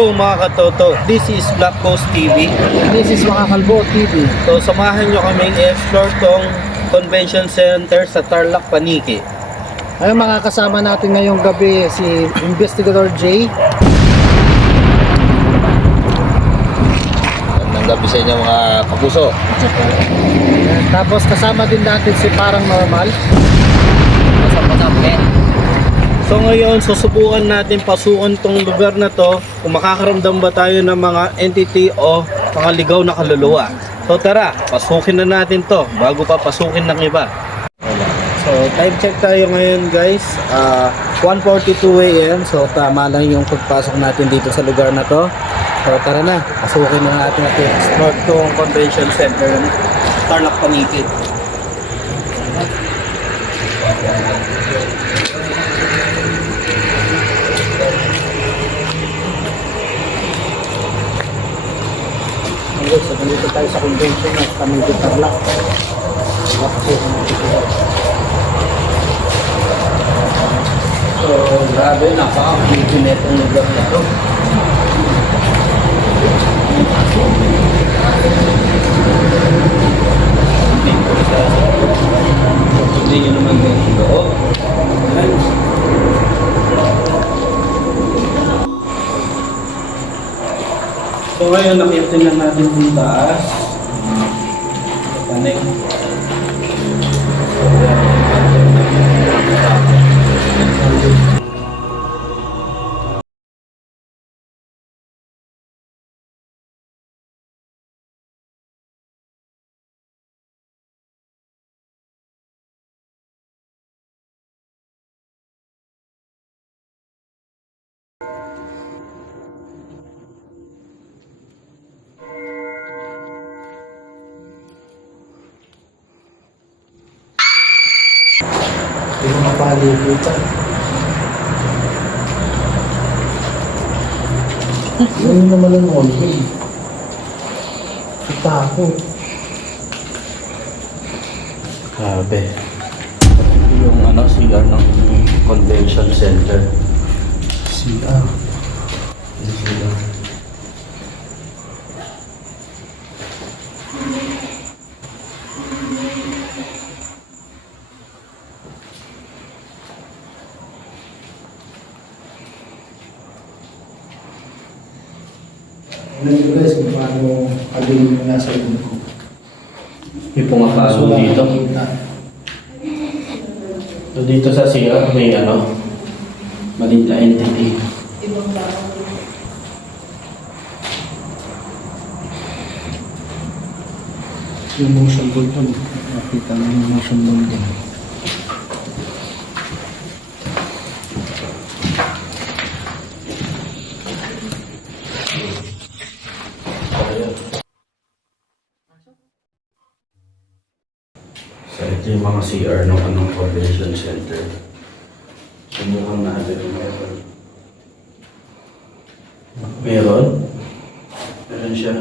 Hello mga katoto, this is Black Coast TV. This is Makakalbo TV. So samahan nyo kami i-explore tong convention center sa Tarlac, Panique. Ayun, mga kasama natin ngayong gabi si Investigator J. Magandang gabi sa inyo mga kapuso. Tapos kasama din natin si Parang Normal. So ngayon, susubukan natin pasukan tong lugar na to kung makakaramdam ba tayo ng mga entity o mga ligaw na kaluluwa. So tara, pasukin na natin to bago pa pasukin ng iba. So time check tayo ngayon guys, 1:42 AM. So tama lang yung pagpasok natin dito sa lugar na to. So tara na, pasukin na natin at explore tong convention center ng Tarlac, Panique. So nandito tayo sa convention at kami dito Tarlac. So grabe, napaka-creepy na itong lugar na to. Hindi nyo naman yung loob. So ngayon, nakiyatin lang natin yung taas. Panik. Hindi mo mapalibutan. Ano naman ang hallway? Kita ako. Grabe. Yung CR ng convention center. CR. Yung CR. Alam nyo guys kung paano alin yung nasa loob ko. May pumapalo dito. So dito sa CR may maliit na entity. Yung motion board ko, nakita mo yung motion board ko. So ito yung mga CR ng convention center. Subukan natin yung meron. Meron? Meron siya.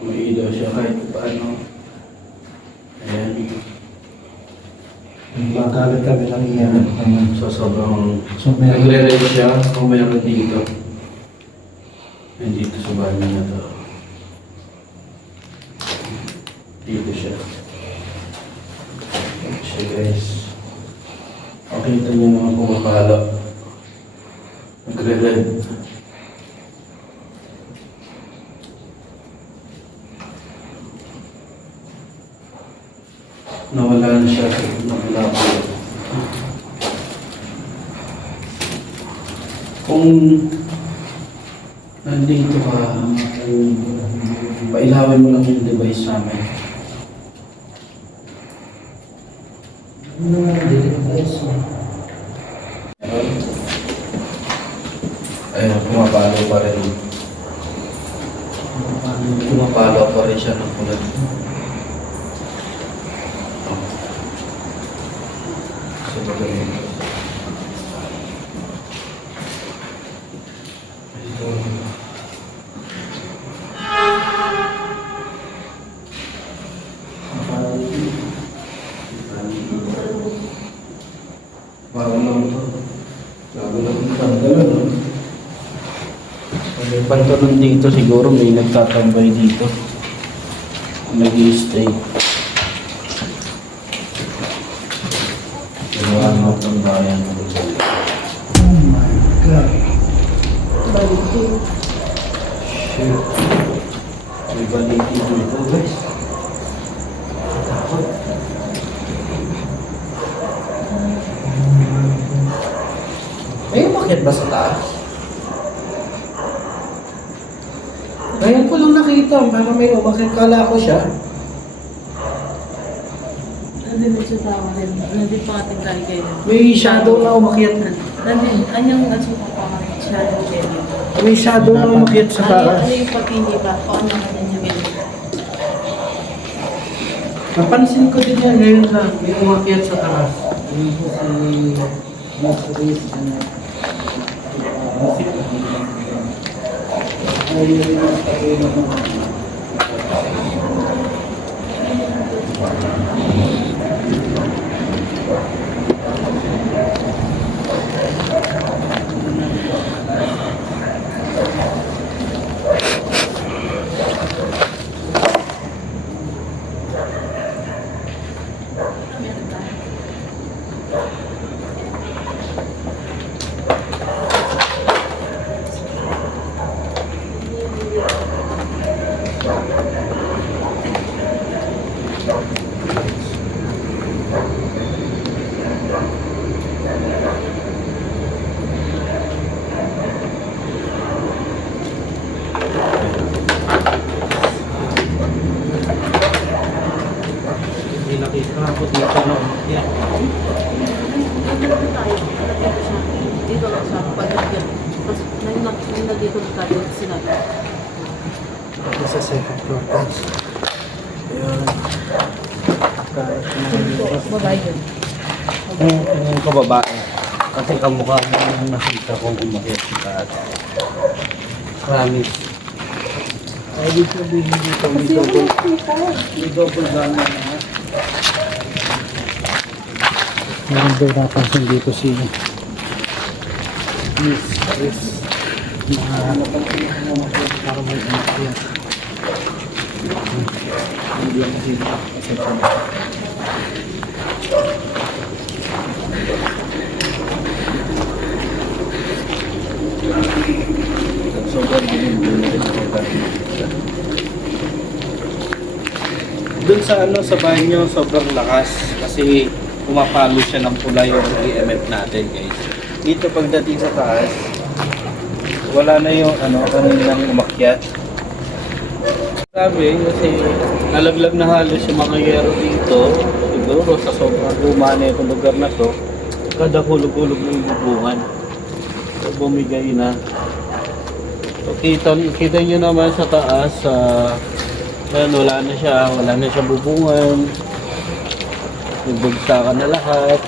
Umiilaw siya kahit paano. Ayan. Magalit kami lang iyan. So sobrang So, meron. nagre-red siya kung meron dito. Nandito sa bahay niya to. Dito siya. Siya guys. Makita niyo naman pumapalo. Nagre-red. Nawala na siya. Nawala po. Kung nandito ka, pailawin mo lang yung device namin. Ano nga dito guys? Ayun, pumapalo pa rin. Pumapalo pa rin siya ng kulat. So, ganito. Ito. Bago lang ito. Bago lang ito. Ganun, no? May pantalon dito, siguro may nagtatambay dito. Nag-i-stay. Pero ano itong bayan? Oh my God. Shit. May baliti dito, guys. Takot. May umakyat ba sa taas? Ngayon ko lang nakita, parang may umakit, kala ko siya. Nandun na siya tawa rin. Nandun pa ating kaligay. May shadow na umakyat. Nandun, anyang asuka pa kami. Shadow din. May shadow na umakyat sa taas. Ano yung pag-hindi ba? Paano ka na niya ganyan? Napansin ko din yan ngayon na may umakyat sa taas. Yun po si Masteries. Hindi nakita ako dito na umakyat. Nandun tayo. Nandun siya. Dito lang siya. Pag-nagyan. Tapos nandun dito na tayo. Sinabi. Sa second floor, guys. Ayun. Kahit Babae yun. Yung kababae. Kasi kamukha mo yung nakita kong umakyat sa taas. Promise. ay, ibig sabihin dito, may double banner na. Meron daw napansin dito si Miss Chris na parang may umakyat. Hindi lang kasi Sobrang dilim. Doon sa sa banyo, sobrang lakas kasi pumapalo siya ng pula yung EMF natin, guys. Dito pagdating sa taas, wala na yung kaninang umakyat. Sabi kasi nalaglag na halos yung mga yero dito. Siguro sa sobrang luma na itong lugar na to, kada hulog-hulog na yung bubungan. So, bumigay na. So, kita nyo naman sa taas, wala na siya bubungan. Nagbagsakan na lahat.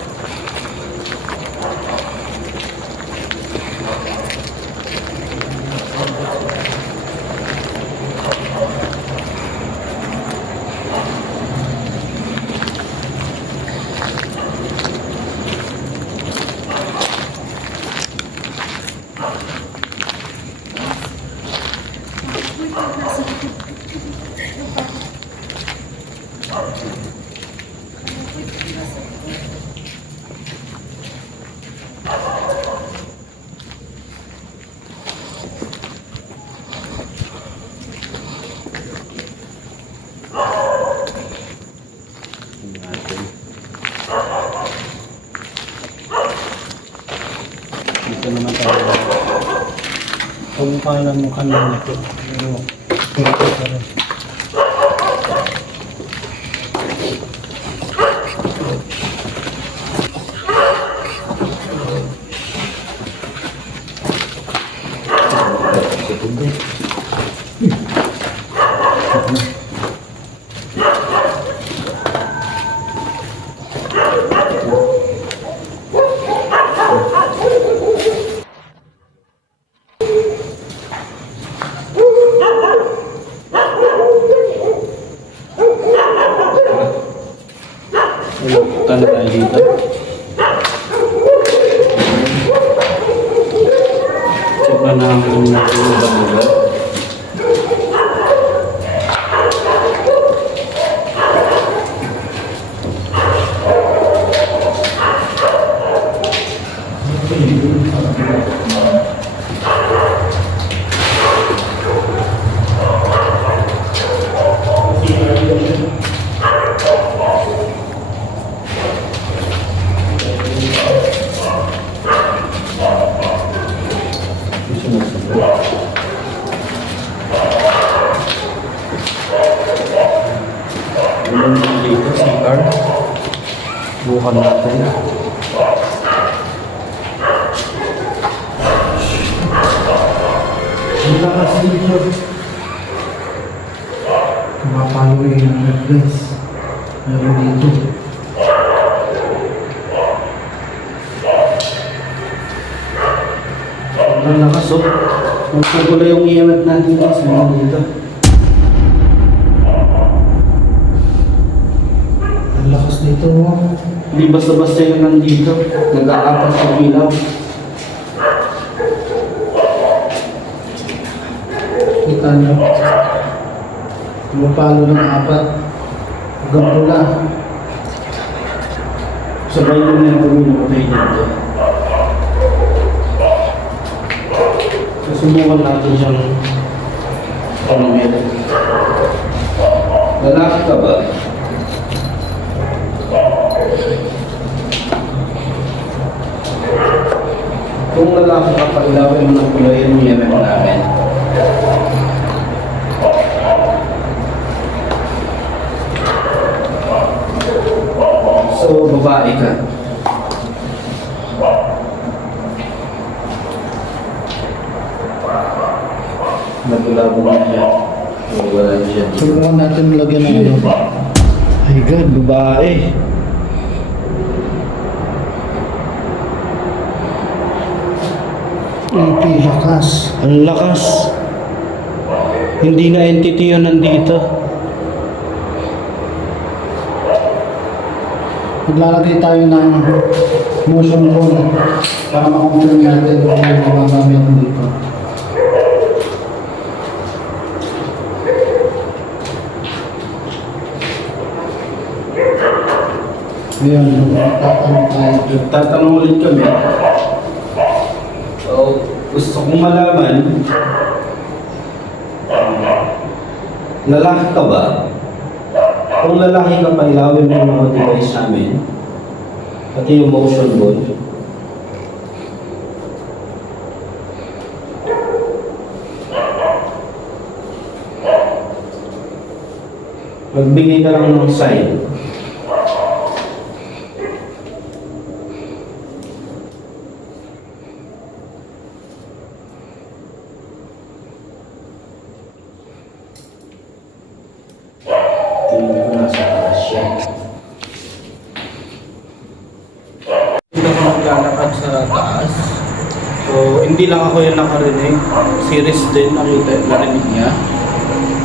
Dito naman tayo. kung paano mo kanina ito. Pero, ito pa rin. Punta na tayo dito. Check na namin yung ibang lugar. Meron din dito, CR. Bukan natin. Ang lakas dito. Kumapalo yung guys. Meron dito. Ang lakas oh. Magpagula yung iyamat natin guys. Meron dito. Ang lakas dito oh. Hindi basta-basta yung nandito. Nag-aapat sa ilaw. Kita nyo. Pumapalo ng apat. Hanggang pula. Sabay ko na yung puminapatay dito. Susubukan natin siyang pamamit. Lalaki ka ba? Kung lalaki ka, pailawin mo ng kulay yung yemen namin. So, babae ka. Nagulabo na siya. Wala siya. Subukan natin lagyan ng ano. Ay God, babae. EP, lakas. Ang lakas. Hindi na entity yun nandito. Maglalagay tayo ng motion ball para makonfirm natin kung ano yung magagamit dito. Ayan, tatanong tayo. Tatanong ulit kami. So, gusto kong malaman, lalaki ka ba? Kung lalaki ka, pailawin mo yung mga device namin. Pati yung motion ball. Magbigay ka lang ng sign. Tingnan ko nasa taas siya. Hindi ako maglalakad sa taas. So, hindi lang ako yung nakarinig. Series din, narinig niya.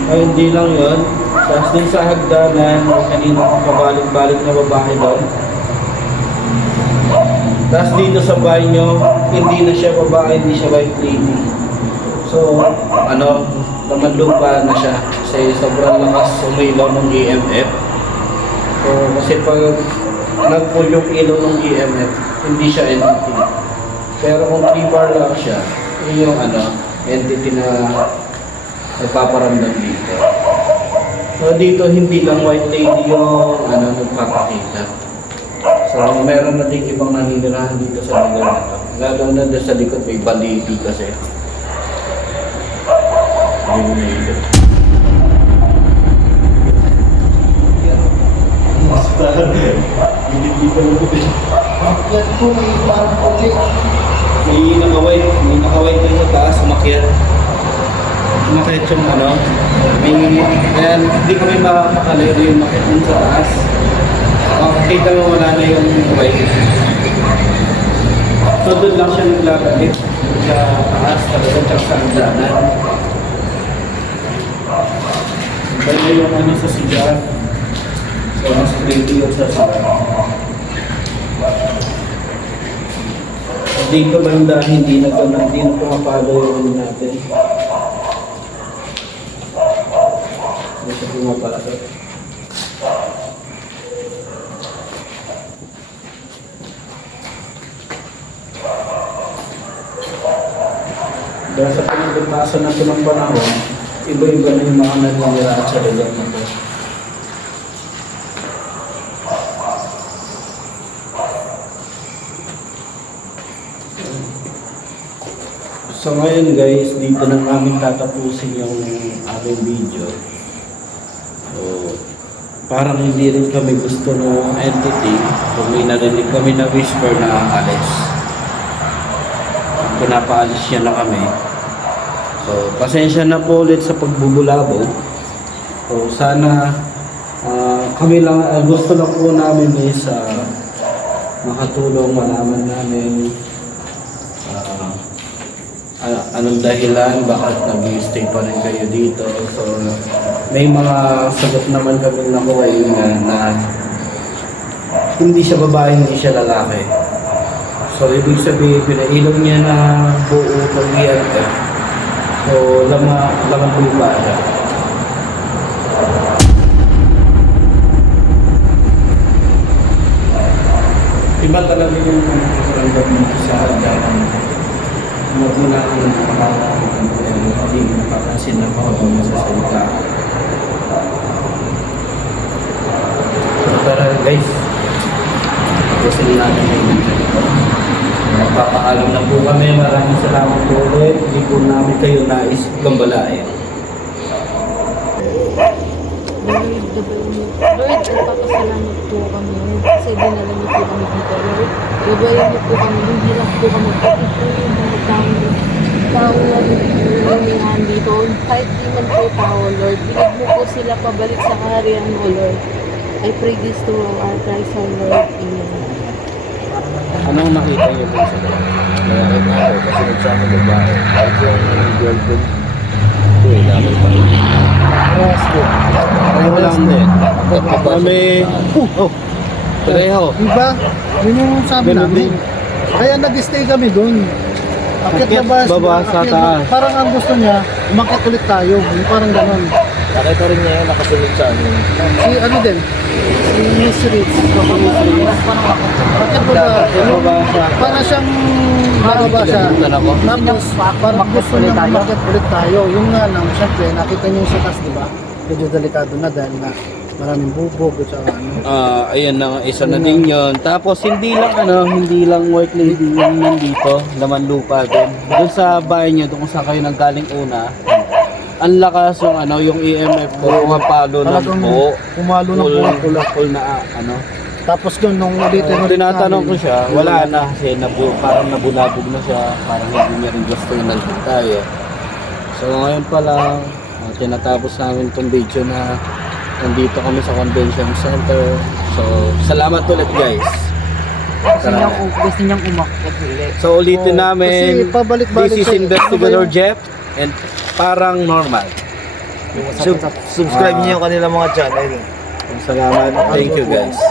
Ay, hindi lang yun. Tapos din sa hagdanan, kanina pabalik-balik na babae doon. Tapos dito sa banyo, hindi na siya babae, hindi siya white lady. So, naman lupa na siya kasi sobrang lakas umilaw ng EMF. So, kasi pag nag-pull yung ilaw ng EMF, hindi siya entity. Pero kung T-bar lang siya, yun yung entity na nagpaparamdam dito. So, dito hindi lang white lady yung nagpapakita. So, meron na din ibang naninirahan dito sa lugar na to. Lalo na doon sa likod may baliti kasi. Hindi mo naisip. Hindi pa lang. Akyat ko, may parang puti. May naka-white din sa taas, umakyat. Umakyat yung kaya hindi kami makakalero yung umakyat dun sa taas. Makikita mo wala na yung white. So doon lang siya naglagalit sa taas, talaga tsaka sa hagdanan. Bali yung sa sigar. So nasa 20 yung sa sigar. Dito banda, hindi na pumapalo yung natin. Hindi siya pumapalo. Dahil sa pinagpatasan na ito ng panahon, iba-iba na yung mga nangyayari sa lugar na ito. So ngayon guys, dito na namin tatapusin yung aming video. So, parang hindi rin kami gusto ng entity kung may narinig kami na whisper na aalis. Pinapaalis niya na kami. So, pasensya na po ulit sa pagbubulabog. So, sana kami lang, gusto lang po namin is makatulong, malaman namin anong dahilan, bakit nag-stay pa rin kayo dito. So, may mga sagot naman kami nakuha yun na hindi siya babae, hindi siya lalaki. So, ibig sabihin, pinailog niya na buo pag-iyan ka. So, lamang lupa siya. Iba talaga yung ramdam mo sa hagdanan. Magmula ka ng hindi napapansin na ako habang masasalita. So, tara guys, gusto natin yung ganito. Magpapaalam na po kami. Maraming salamat po ulit. Hindi po namin kayo nais gambalain. Lord, nagpapasalamat po kami kasi dinala niyo po kami dito, Lord. Gabayan niyo po kami, hindi lang po kami pati po yung mga tao na lumihan dito. Kahit di man po tao, Lord, binig mo po sila pabalik sa kaharian mo, Lord. I pray this to our Christ, our Lord. Amen. Anong nakita niyo po sa loob? Nakakita ako kasi nagsama babae. Kahit yung girlfriend ko, namin pa rin. Pareho lang din. Kami... Oh! Pareho. Diba? Yun yung sabi Ganun namin. din. Kaya nag-stay kami doon. Akit Baba sa taas. Parang ang gusto niya, umakit ulit tayo. Yung parang ganon. Nakita rin niya yung nakasunod sa amin. Si ano din? Si Miss Ritz. Akit Baba siya. Para siyang bababa siya. Tapos parang gusto niya umakit ulit tayo. Yung nga lang, syempre, nakita niyo yung sitas, di ba? Medyo delikado na dahil na maraming bubog at saka ano. Ayan na, isa na din yun. Tapos hindi lang work lady yung nandito, laman lupa din. Doon sa bahay niyo, doon kung saan kayo nanggaling una, ang lakas yung EMF ko, pumapalo ng Talagang buo. pumalo ng buo. Full na Tapos yun, nung ulit tinatanong ko siya, wala na kasi parang nabulabog na siya, parang hindi niya rin gusto yung nandun tayo. So ngayon pa lang, tinatapos namin itong video na nandito kami sa convention center. So salamat ulit guys. Gusto niyang umakit ulit. So ulitin namin, kasi pabalik-balik this is siya. Investigator Jeff and parang normal. Subscribe niyo yung kanilang mga channel. Salamat, thank you guys.